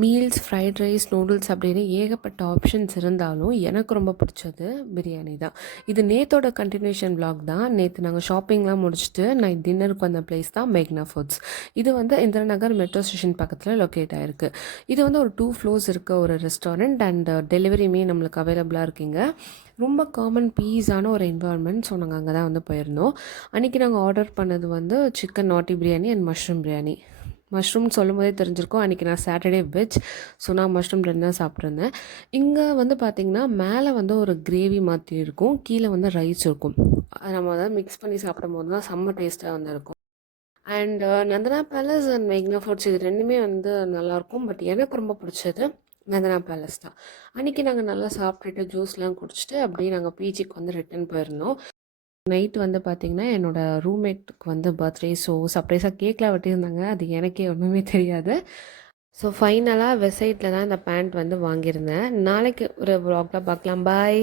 Meals, fried rice, noodles அப்படின்னு ஏகப்பட்ட options இருந்தாலும் எனக்கு ரொம்ப பிடிச்சது பிரியாணி தான். இது நேத்தோட கண்டினியூஷன் vlog தான். நேற்று நாங்கள் ஷாப்பிங்லாம் முடிச்சுட்டு நைட் டின்னருக்கு வந்த பிளேஸ் தான் மேக்னா ஃபுட்ஸ். இது வந்து இந்திரா நகர் மெட்ரோ ஸ்டேஷன் பக்கத்தில் லொக்கேட் ஆகிருக்கு. இது வந்து ஒரு 2 ஃப்ளோர்ஸ் இருக்க ஒரு ரெஸ்டாரண்ட் அண்ட் டெலிவரியுமே நம்மளுக்கு அவைலபிளாக இருக்குங்க. ரொம்ப காமன் பீஸான ஒரு என்வாயர்மெண்ட். ஸோ நாங்கள் அங்கே தான் வந்து போயிருந்தோம். அன்றைக்கி நாங்கள் ஆர்டர் பண்ணது வந்து சிக்கன் நாட்டி biryani and mushroom biryani. Mushroom சொல்லும் போதே தெரிஞ்சிருக்கும், அன்றைக்கி நான் சாட்டர்டே வெஜ். ஸோ நான் மஷ்ரூம் பிரியாணி தான் சாப்பிட்ருந்தேன். இங்கே வந்து பார்த்திங்கன்னா மேலே வந்து ஒரு கிரேவி மாதிரி இருக்கும், கீழே வந்து ரைஸ் இருக்கும். நம்ம அதை மிக்ஸ் பண்ணி சாப்பிடும் போது தான் செம்ம டேஸ்ட்டாக வந்து இருக்கும். அண்ட் நந்தனா பேலஸ் அண்ட் மேக்னா ஃபுட்ஸ் இது ரெண்டுமே வந்து நல்லாயிருக்கும். பட் எனக்கு ரொம்ப பிடிச்சது நந்தனா பேலஸ் தான். அன்றைக்கி நாங்கள் நல்லா சாப்பிட்டுட்டு ஜூஸ்லாம் குடிச்சிட்டு அப்படியே நாங்கள் பிஜிக்கு வந்து ரிட்டன் போயிருந்தோம். நைட் வந்து பார்த்திங்கன்னா என்னோடய ரூம்மேட்டுக்கு வந்து பர்த்டே. ஸோ சர்ப்ரைஸாக கேக்லாம் வெட்டியிருந்தாங்க. அது எனக்கே ஒன்றுமே தெரியாது. ஸோ ஃபைனலாக வெப்சைட்டில் தான் இந்த பேண்ட் வந்து வாங்கியிருந்தேன். நாளைக்கு ஒரு vlogல பார்க்கலாம். பாய்.